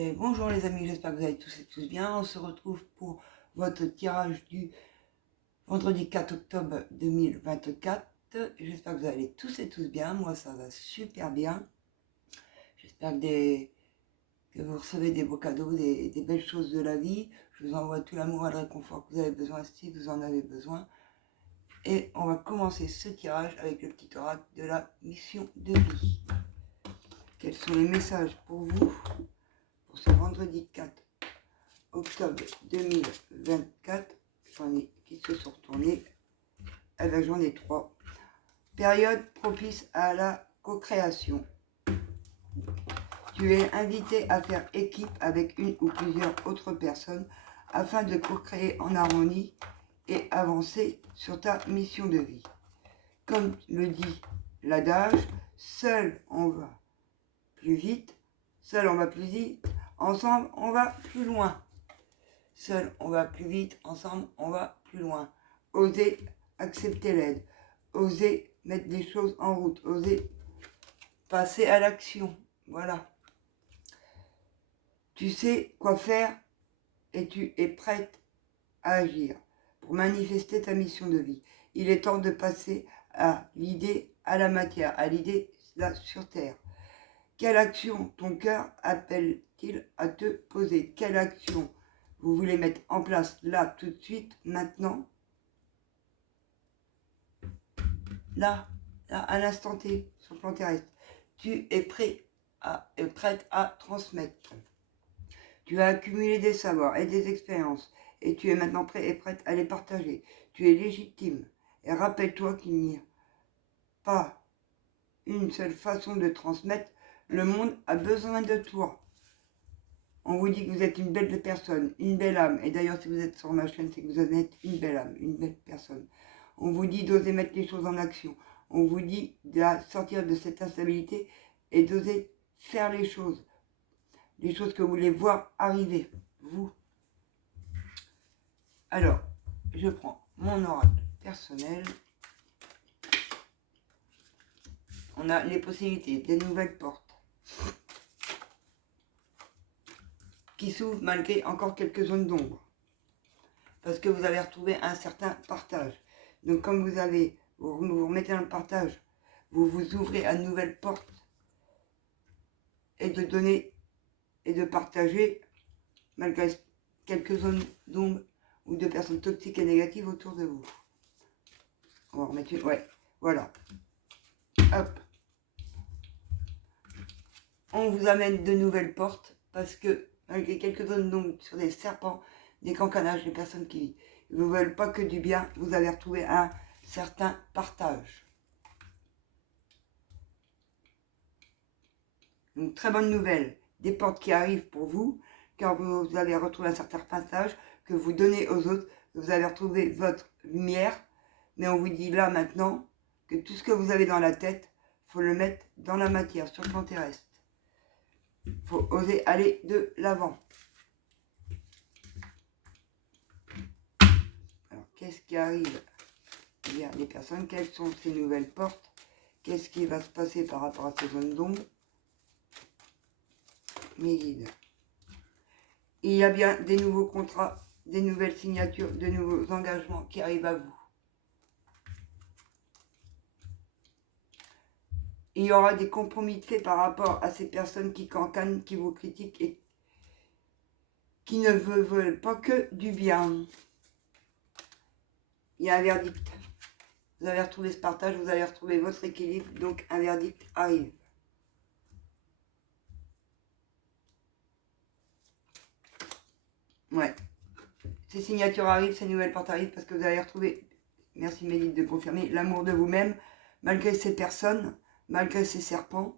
Et bonjour les amis, j'espère que vous allez tous et tous bien. On se retrouve pour votre tirage du vendredi 4 octobre 2024. J'espère que vous allez tous et tous bien. Moi, ça va super bien. J'espère que vous recevez des beaux cadeaux, des belles choses de la vie. Je vous envoie tout l'amour et le réconfort que vous avez besoin si vous en avez besoin. Et on va commencer ce tirage avec le petit oracle de la mission de vie. Quels sont les messages pour vous pour ce vendredi 4 octobre 2024, j'en ai qui se sont retournés, avec j'en ai 3. Période propice à la co-création. Tu es invité à faire équipe avec une ou plusieurs autres personnes afin de co-créer en harmonie et avancer sur ta mission de vie. Comme le dit l'adage, seul on va plus vite, ensemble on va plus loin. Seul, on va plus vite, ensemble, on va plus loin. Osez accepter l'aide. Osez mettre des choses en route. Osez passer à l'action. Voilà. Tu sais quoi faire et tu es prête à agir pour manifester ta mission de vie. Il est temps de passer à l'idée, à la matière, à l'idée là sur Terre. Quelle action ton cœur appelle-t-il à te poser? Quelle action vous voulez mettre en place là, tout de suite, maintenant, là, à l'instant T, sur le plan terrestre? Tu es prêt prête à transmettre. Tu as accumulé des savoirs et des expériences et tu es maintenant prêt et prête à les partager. Tu es légitime et rappelle-toi qu'il n'y a pas une seule façon de transmettre. Le monde a besoin de toi. On vous dit que vous êtes une belle personne, une belle âme. Et d'ailleurs, si vous êtes sur ma chaîne, c'est que vous êtes une belle âme, une belle personne. On vous dit d'oser mettre les choses en action. On vous dit de sortir de cette instabilité et d'oser faire les choses que vous voulez voir arriver, vous. Alors, je prends mon oracle personnel. On a les possibilités, des nouvelles portes qui s'ouvrent malgré encore quelques zones d'ombre. Parce que vous avez retrouvé un certain partage. Donc comme vous remettez dans le partage, vous vous ouvrez à de nouvelles portes et de donner et de partager malgré quelques zones d'ombre ou de personnes toxiques et négatives autour de vous. On va remettre une... Ouais, voilà. Hop. On vous amène de nouvelles portes parce que malgré quelques zones d'ombre sur des serpents, des cancanages, des personnes qui ne vous veulent pas que du bien, vous avez retrouvé un certain partage. Donc très bonne nouvelle, des portes qui arrivent pour vous, car vous avez retrouvé un certain partage que vous donnez aux autres, vous avez retrouvé votre lumière, mais on vous dit là maintenant que tout ce que vous avez dans la tête, il faut le mettre dans la matière, sur le plan terrestre. Il faut oser aller de l'avant. Alors, qu'est-ce qui arrive? Il y a des personnes, quelles sont ces nouvelles portes? Qu'est-ce qui va se passer par rapport à ces zones d'ombre? Mes guides. Il y a bien des nouveaux contrats, des nouvelles signatures, de nouveaux engagements qui arrivent à vous. Il y aura des compromis faits par rapport à ces personnes qui cancanent, qui vous critiquent et qui ne veulent pas que du bien. Il y a un verdict. Vous avez retrouvé ce partage, vous avez retrouvé votre équilibre, donc un verdict arrive. Ouais. Ces signatures arrivent, ces nouvelles portes arrivent parce que vous avez retrouvé, merci Mélite de confirmer, l'amour de vous-même, malgré ces personnes, malgré ces serpents.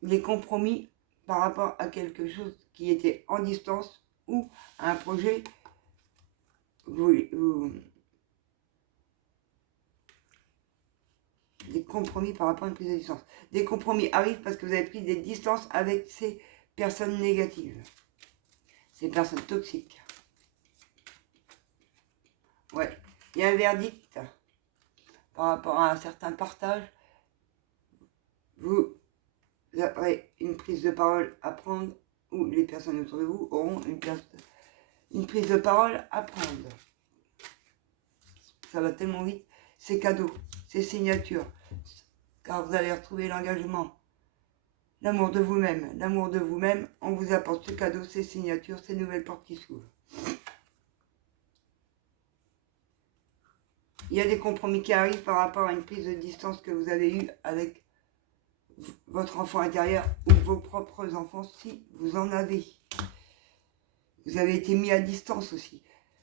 Les compromis par rapport à quelque chose qui était en distance ou à un projet, des compromis par rapport à une prise de distance. Des compromis arrivent parce que vous avez pris des distances avec ces personnes négatives, ces personnes toxiques. Ouais, il y a un verdict par rapport à un certain partage, vous aurez une prise de parole à prendre, ou les personnes autour de vous auront une prise de parole à prendre. Ça va tellement vite, c'est cadeau, c'est signature, car vous allez retrouver l'engagement, l'amour de vous-même. L'amour de vous-même, on vous apporte ce cadeau, ces signatures, ces nouvelles portes qui s'ouvrent. Il y a des compromis qui arrivent par rapport à une prise de distance que vous avez eue avec votre enfant intérieur ou vos propres enfants, si vous en avez. Vous avez été mis à distance aussi.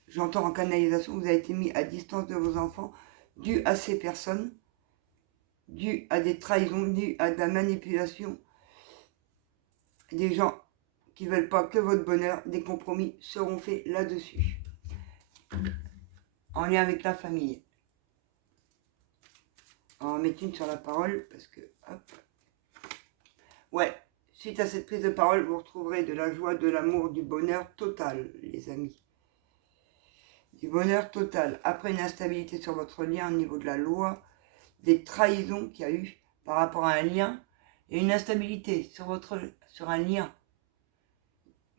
J'entends en canalisation, vous avez été mis à distance de vos enfants dû à ces personnes, dû à des trahisons, dû à de la manipulation. Des gens qui ne veulent pas que votre bonheur, des compromis seront faits là-dessus. En lien avec la famille. On va mettre une sur la parole parce que, hop. Ouais, suite à cette prise de parole, vous retrouverez de la joie, de l'amour, du bonheur total, les amis. Du bonheur total. Après une instabilité sur votre lien au niveau de la loi, des trahisons qu'il y a eu par rapport à un lien, et une instabilité sur un lien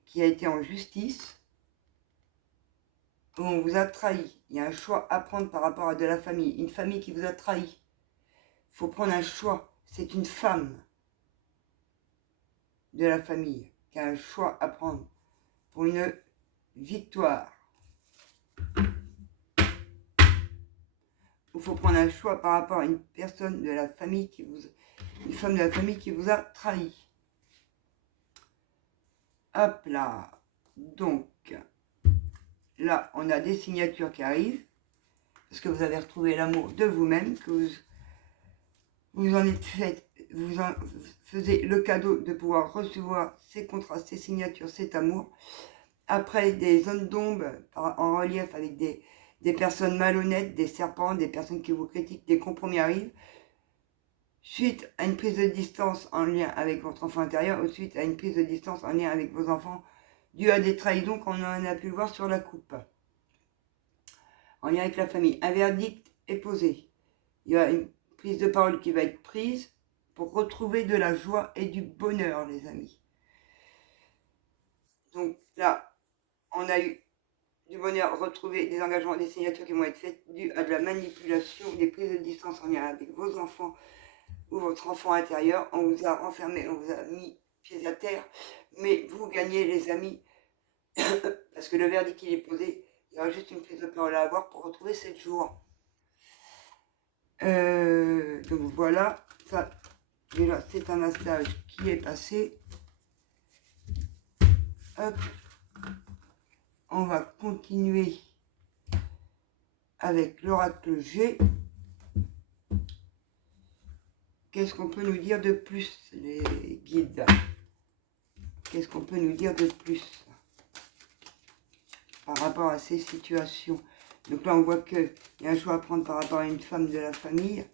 qui a été en justice, où on vous a trahi. Il y a un choix à prendre par rapport à de la famille. Une famille qui vous a trahi. Il faut prendre un choix. C'est une femme de la famille qui a un choix à prendre pour une victoire. Il faut prendre un choix par rapport à une personne de la famille une femme de la famille qui vous a trahi. Hop là. Donc, là, on a des signatures qui arrivent parce que vous avez retrouvé l'amour de vous-même, que vous en êtes fait, vous en faisiez le cadeau de pouvoir recevoir ces contrats, ces signatures, cet amour. Après des zones d'ombre en relief avec des personnes malhonnêtes, des serpents, des personnes qui vous critiquent, des compromis arrivent. Suite à une prise de distance en lien avec votre enfant intérieur, ou suite à une prise de distance en lien avec vos enfants, dû à des trahisons qu'on en a pu le voir sur la coupe. En lien avec la famille, un verdict est posé. Il y a une prise de parole qui va être prise pour retrouver de la joie et du bonheur, les amis. Donc là, on a eu du bonheur retrouvé, des engagements, des signatures qui vont être faites dû à de la manipulation, des prises de distance en lien avec vos enfants ou votre enfant intérieur. On vous a renfermé, on vous a mis pieds à terre, mais vous gagnez, les amis, parce que le verdict qui est posé, il y aura juste une prise de parole à avoir pour retrouver cette joie. Donc voilà, ça, déjà, c'est un massage qui est passé. Hop. On va continuer avec l'oracle G. Qu'est-ce qu'on peut nous dire de plus, les guides? Qu'est-ce qu'on peut nous dire de plus par rapport à ces situations? Donc là, on voit qu'il y a un choix à prendre par rapport à une femme de la famille.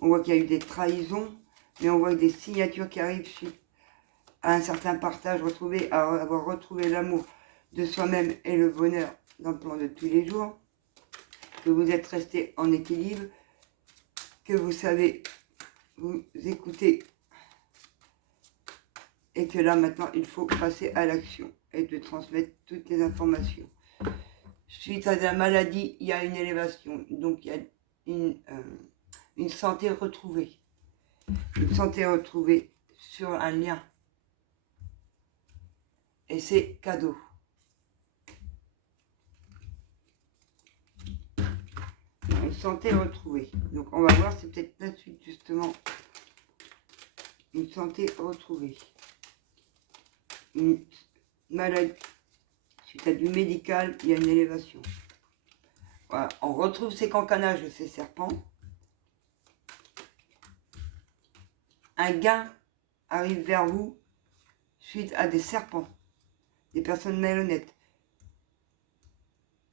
On voit qu'il y a eu des trahisons, mais on voit des signatures qui arrivent suite à un certain partage, avoir retrouvé l'amour de soi-même et le bonheur dans le plan de tous les jours, que vous êtes resté en équilibre, que vous savez vous écouter et que là maintenant il faut passer à l'action et de transmettre toutes les informations. Suite à la maladie, il y a une élévation, donc il y a une santé retrouvée. Une santé retrouvée sur un lien. Et c'est cadeau. Une santé retrouvée. Donc on va voir, c'est peut-être la suite justement. Une santé retrouvée. Une maladie. Suite à du médical, il y a une élévation. Voilà, on retrouve ces cancanages de ces serpents. Un gain arrive vers vous suite à des serpents, des personnes malhonnêtes.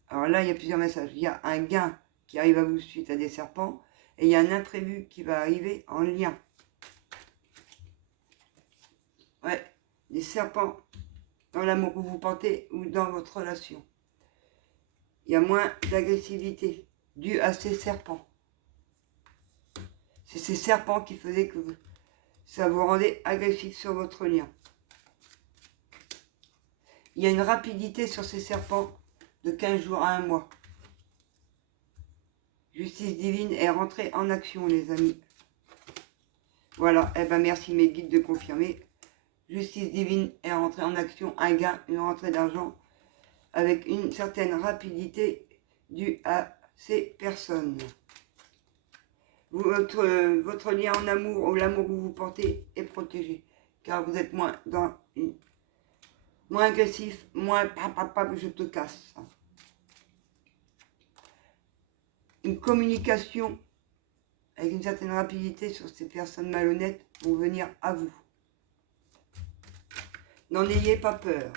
Alors là, il y a plusieurs messages. Il y a un gain qui arrive à vous suite à des serpents et il y a un imprévu qui va arriver en lien. Ouais, des serpents dans l'amour que vous portez ou dans votre relation. Il y a moins d'agressivité due à ces serpents. C'est ces serpents qui faisaient que ça vous rendait agressif sur votre lien. Il y a une rapidité sur ces serpents de 15 jours à 1 mois. Justice divine est rentrée en action, les amis. Voilà, eh ben merci mes guides de confirmer. Justice divine est rentrée en action, un gain, une rentrée d'argent avec une certaine rapidité due à ces personnes. Votre lien en amour ou l'amour que vous portez est protégé, car vous êtes moins agressif, moins papa, je te casse. Une communication avec une certaine rapidité sur ces personnes malhonnêtes vont venir à vous. N'en ayez pas peur.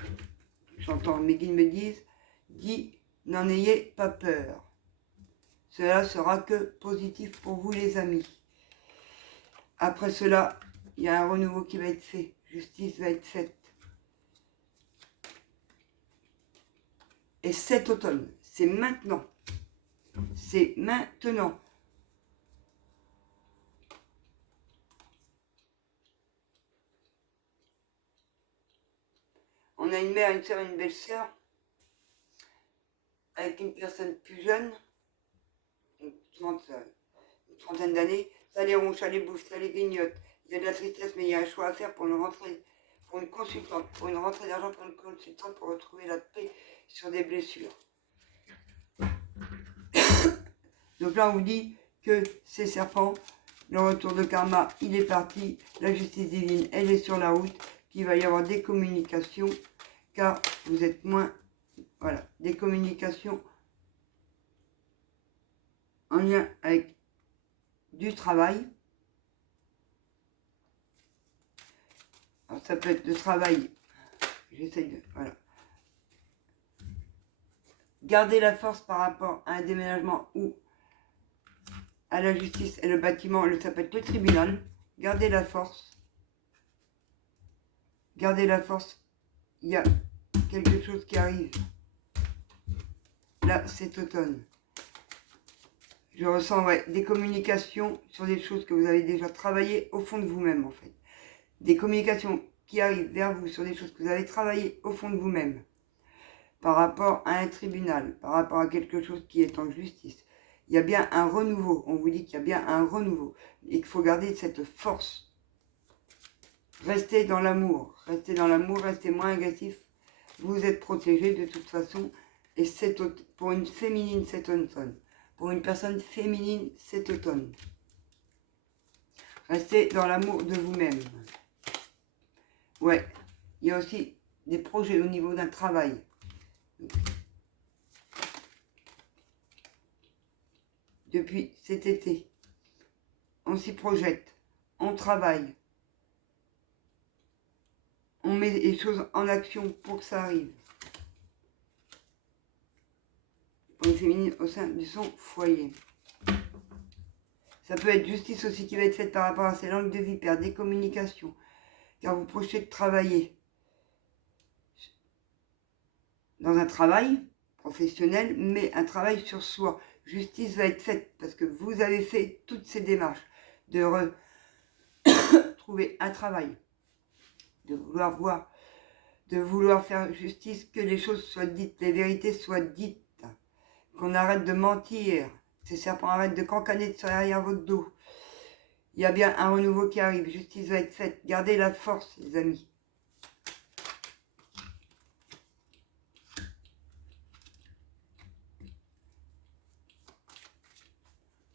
J'entends mes guides me disent, n'en ayez pas peur. Cela sera que positif pour vous les amis. Après cela, il y a un renouveau qui va être fait. Justice va être faite. Et cet automne, c'est maintenant. C'est maintenant. On a une mère, une soeur, une belle-sœur, avec une personne plus jeune, une trentaine d'années, ça les ronche, ça les bouffe, ça les grignote. Il y a de la tristesse, mais il y a un choix à faire pour une rentrée, pour une consultante, pour une rentrée d'argent pour une consultante, pour retrouver la paix sur des blessures. Donc là, on vous dit que ces serpents, le retour de karma, il est parti, la justice divine, elle est sur la route, qu'il va y avoir des communications, car vous êtes moins, voilà, des communications en lien avec du travail. Alors ça peut être le travail, j'essaye de, voilà. Gardez la force par rapport à un déménagement ou à la justice et le bâtiment, ça peut être le tribunal. Gardez la force. Gardez la force. Il y a quelque chose qui arrive. Là, cet automne. Je ressens des communications sur des choses que vous avez déjà travaillées au fond de vous-même, en fait. Des communications qui arrivent vers vous sur des choses que vous avez travaillées au fond de vous-même. Par rapport à un tribunal, par rapport à quelque chose qui est en justice. Il y a bien un renouveau. On vous dit qu'il y a bien un renouveau. Et qu'il faut garder cette force. Restez dans l'amour. Restez dans l'amour, restez moins agressif. Vous êtes protégé de toute façon. Et pour une féminine, cet automne. Pour une personne féminine, cet automne. Restez dans l'amour de vous-même. Ouais. Il y a aussi des projets au niveau d'un travail. Depuis cet été, on s'y projette, on travaille, on met les choses en action pour que ça arrive. Pour une féminine au sein de son foyer. Ça peut être justice aussi qui va être faite par rapport à ces langues de vipère, des communications, car vous projetez de travailler dans un travail professionnel, mais un travail sur soi. Justice va être faite parce que vous avez fait toutes ces démarches de trouver un travail, de vouloir voir, de vouloir faire justice, que les choses soient dites, les vérités soient dites, qu'on arrête de mentir, ces serpents arrêtent de cancaner derrière votre dos. Il y a bien un renouveau qui arrive, justice va être faite, gardez la force les amis.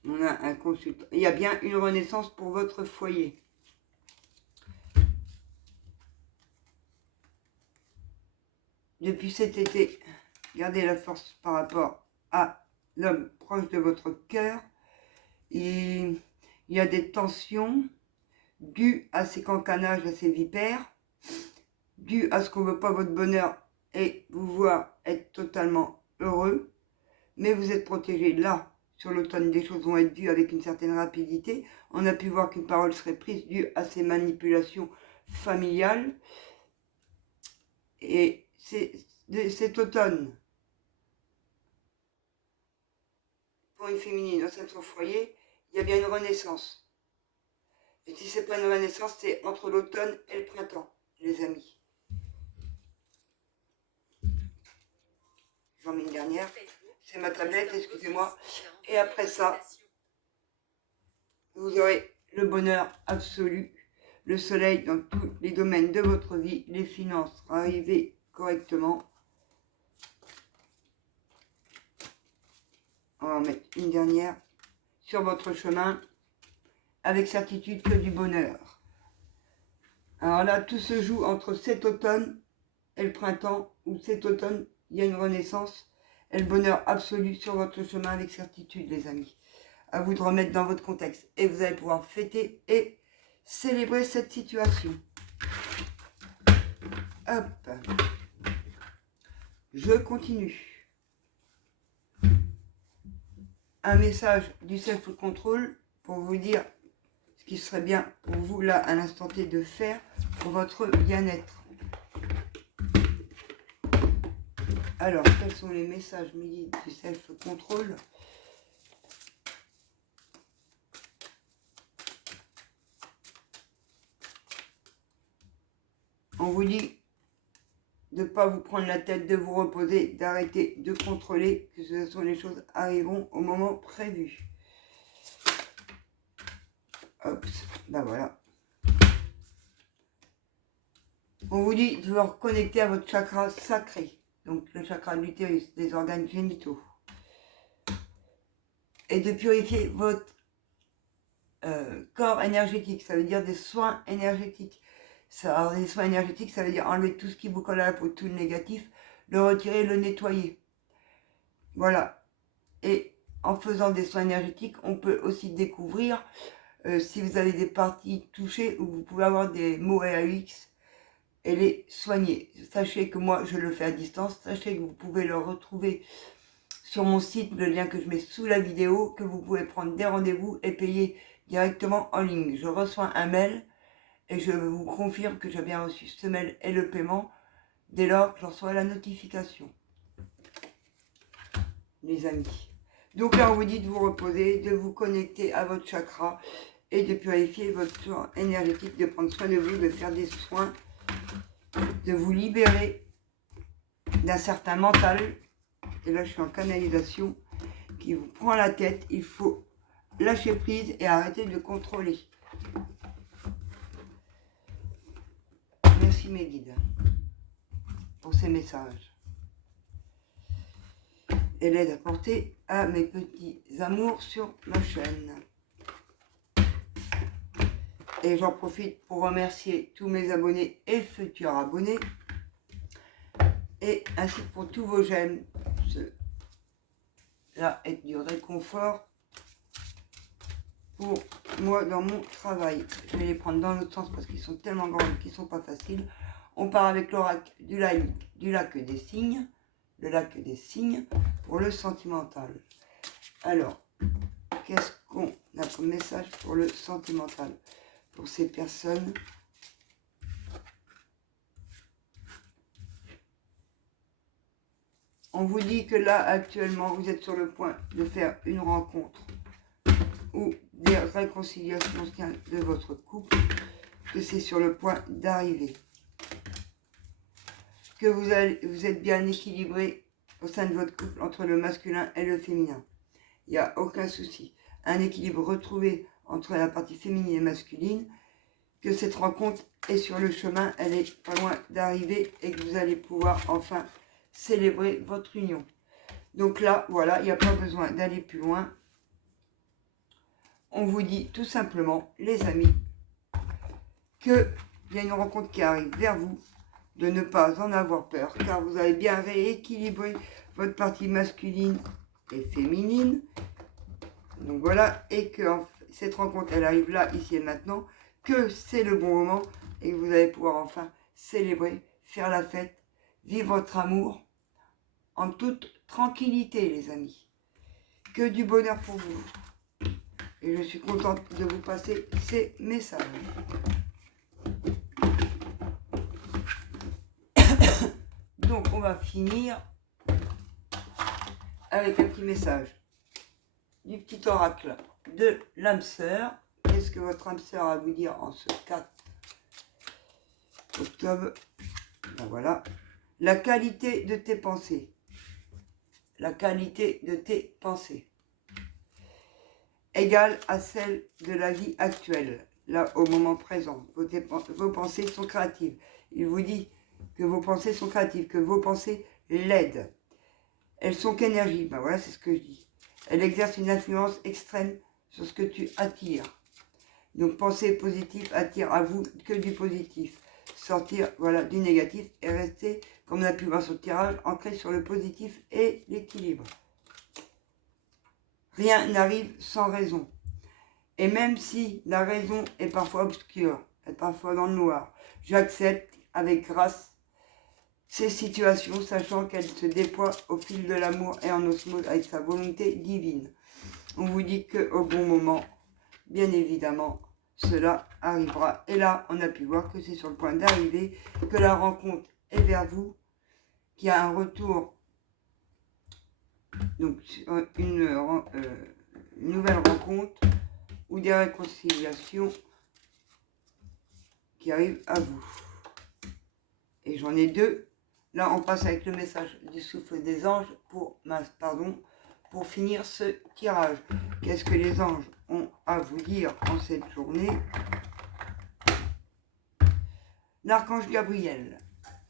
On a un consultant. Il y a bien une renaissance pour votre foyer. Depuis cet été, gardez la force par rapport à l'homme proche de votre cœur. Il y a des tensions dues à ces cancanages, à ces vipères, dues à ce qu'on ne veut pas votre bonheur et vous voir être totalement heureux. Mais vous êtes protégé là. Sur l'automne, des choses vont être vues avec une certaine rapidité. On a pu voir qu'une parole serait prise due à ces manipulations familiales. Et cet automne, pour une féminine au sein de son foyer, il y a bien une renaissance. Et si c'est pas une renaissance, c'est entre l'automne et le printemps, les amis. J'en mets une dernière. C'est ma tablette, excusez-moi. Et après ça, vous aurez le bonheur absolu, le soleil dans tous les domaines de votre vie, les finances arriver correctement. On va en mettre une dernière. Sur votre chemin, avec certitude que du bonheur. Alors là, tout se joue entre cet automne et le printemps, où cet automne, il y a une renaissance et le bonheur absolu sur votre chemin avec certitude, les amis. À vous de remettre dans votre contexte. Et vous allez pouvoir fêter et célébrer cette situation. Hop. Je continue. Un message du self-control pour vous dire ce qui serait bien pour vous là à l'instant T de faire pour votre bien-être. Alors, quels sont les messages midi du self-control? On vous dit de ne pas vous prendre la tête, de vous reposer, d'arrêter de contrôler, que ce sont les choses arriveront au moment prévu. Hop, ben voilà. On vous dit de vous reconnecter à votre chakra sacré, donc le chakra de l'utérus, des organes génitaux, et de purifier votre corps énergétique, ça veut dire des soins énergétiques. Alors, les soins énergétiques, ça veut dire enlever tout ce qui vous colle à la peau, tout le négatif, le retirer, le nettoyer. Voilà. Et en faisant des soins énergétiques, on peut aussi découvrir si vous avez des parties touchées où vous pouvez avoir des maux AX et les soigner. Sachez que moi, je le fais à distance. Sachez que vous pouvez le retrouver sur mon site, le lien que je mets sous la vidéo, que vous pouvez prendre des rendez-vous et payer directement en ligne. Je reçois un mail et je vous confirme que j'ai bien reçu ce mail et le paiement dès lors que je reçois la notification. Les amis. Donc là, on vous dit de vous reposer, de vous connecter à votre chakra et de purifier votre corps énergétique, de prendre soin de vous, de faire des soins, de vous libérer d'un certain mental. Et là, je suis en canalisation qui vous prend la tête. Il faut lâcher prise et arrêter de contrôler. Merci mes guides pour ces messages. Et l'aide apportée à mes petits amours sur ma chaîne. Et j'en profite pour remercier tous mes abonnés et futurs abonnés. Et ainsi que pour tous vos j'aime. Cela est du réconfort pour moi dans mon travail. Je vais les prendre dans l'autre sens parce qu'ils sont tellement grands qu'ils ne sont pas faciles. On part avec l'oracle du lac des signes. Le lac des signes pour le sentimental. Alors, qu'est-ce qu'on a comme message pour le sentimental? Pour ces personnes. On vous dit que là, actuellement, vous êtes sur le point de faire une rencontre ou des réconciliations de votre couple, que c'est sur le point d'arriver. Que vous êtes bien équilibré au sein de votre couple entre le masculin et le féminin. Il n'y a aucun souci. Un équilibre retrouvé entre la partie féminine et masculine, que cette rencontre est sur le chemin, elle est pas loin d'arriver et que vous allez pouvoir enfin célébrer votre union. Donc là, voilà, il n'y a pas besoin d'aller plus loin. On vous dit tout simplement, les amis, qu'il y a une rencontre qui arrive vers vous, de ne pas en avoir peur, car vous avez bien rééquilibré votre partie masculine et féminine. Donc voilà, et que cette rencontre, elle arrive là, ici et maintenant, que c'est le bon moment et que vous allez pouvoir enfin célébrer, faire la fête, vivre votre amour en toute tranquillité, les amis. Que du bonheur pour vous. Et je suis contente de vous passer ces messages. Donc on va finir avec un petit message du petit oracle de l'âme sœur qu'est-ce que votre âme sœur a à vous dire en ce 4 octobre? Ben voilà. La qualité de tes pensées. La qualité de tes pensées égale à celle de la vie actuelle, là, au moment présent. Vos pensées sont créatives. Il vous dit que vos pensées sont créatives, que vos pensées l'aident. Elles sont qu'énergie. Ben voilà, c'est ce que je dis. Elles exercent une influence extrême sur ce que tu attires. Donc, pensée positive attire à vous que du positif. Sortir, voilà, du négatif et rester, comme on a pu voir sur le tirage, ancré sur le positif et l'équilibre. Rien n'arrive sans raison. Et même si la raison est parfois obscure, est parfois dans le noir, j'accepte avec grâce ces situations, sachant qu'elles se déploient au fil de l'amour et en osmose avec sa volonté divine. On vous dit qu'au bon moment, bien évidemment, cela arrivera. Et là, on a pu voir que c'est sur le point d'arriver, que la rencontre est vers vous, qu'il y a un retour, donc une nouvelle rencontre ou des réconciliations qui arrivent à vous. Et j'en ai deux. Là, on passe avec le message du souffle des anges pour finir ce tirage. Qu'est-ce que les anges ont à vous dire en cette journée? L'archange Gabriel.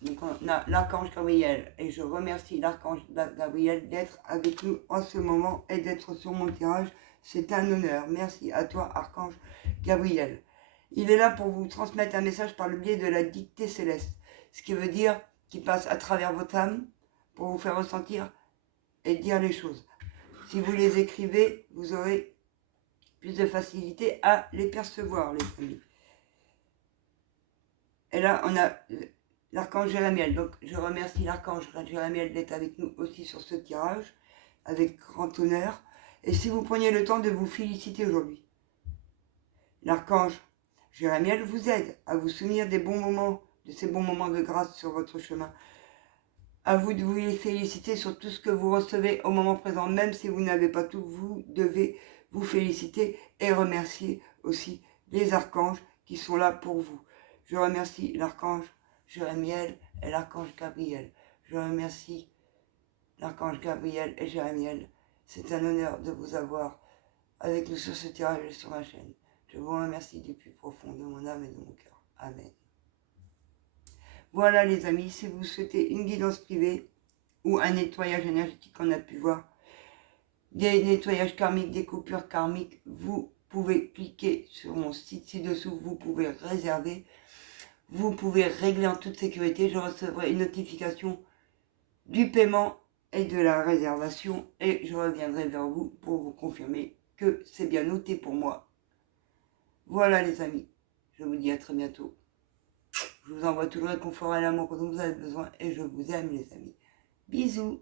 Donc on a l'archange Gabriel et je remercie l'archange Gabriel d'être avec nous en ce moment et d'être sur mon tirage. C'est un honneur. Merci à toi, archange Gabriel. Il est là pour vous transmettre un message par le biais de la dictée céleste. Ce qui veut dire qu'il passe à travers votre âme pour vous faire ressentir et dire les choses. Si vous les écrivez, vous aurez plus de facilité à les percevoir, les amis. Et là, on a l'archange Jérémiel. Donc, je remercie l'archange Jérémiel d'être avec nous aussi sur ce tirage, avec grand honneur. Et si vous preniez le temps de vous féliciter aujourd'hui, l'archange Jérémiel vous aide à vous souvenir des bons moments, de ces bons moments de grâce sur votre chemin. À vous de vous féliciter sur tout ce que vous recevez au moment présent, même si vous n'avez pas tout, vous devez vous féliciter et remercier aussi les archanges qui sont là pour vous. Je remercie l'archange Jérémiel et l'archange Gabriel. Je remercie l'archange Gabriel et Jérémiel. C'est un honneur de vous avoir avec nous sur ce tirage et sur ma chaîne. Je vous remercie du plus profond de mon âme et de mon cœur. Amen. Voilà les amis, si vous souhaitez une guidance privée ou un nettoyage énergétique qu'on a pu voir, des nettoyages karmiques, des coupures karmiques, vous pouvez cliquer sur mon site ci-dessous, vous pouvez réserver, vous pouvez régler en toute sécurité, je recevrai une notification du paiement et de la réservation et je reviendrai vers vous pour vous confirmer que c'est bien noté pour moi. Voilà les amis, je vous dis à très bientôt. Je vous envoie tout le réconfort et l'amour dont vous avez besoin et je vous aime les amis. Bisous.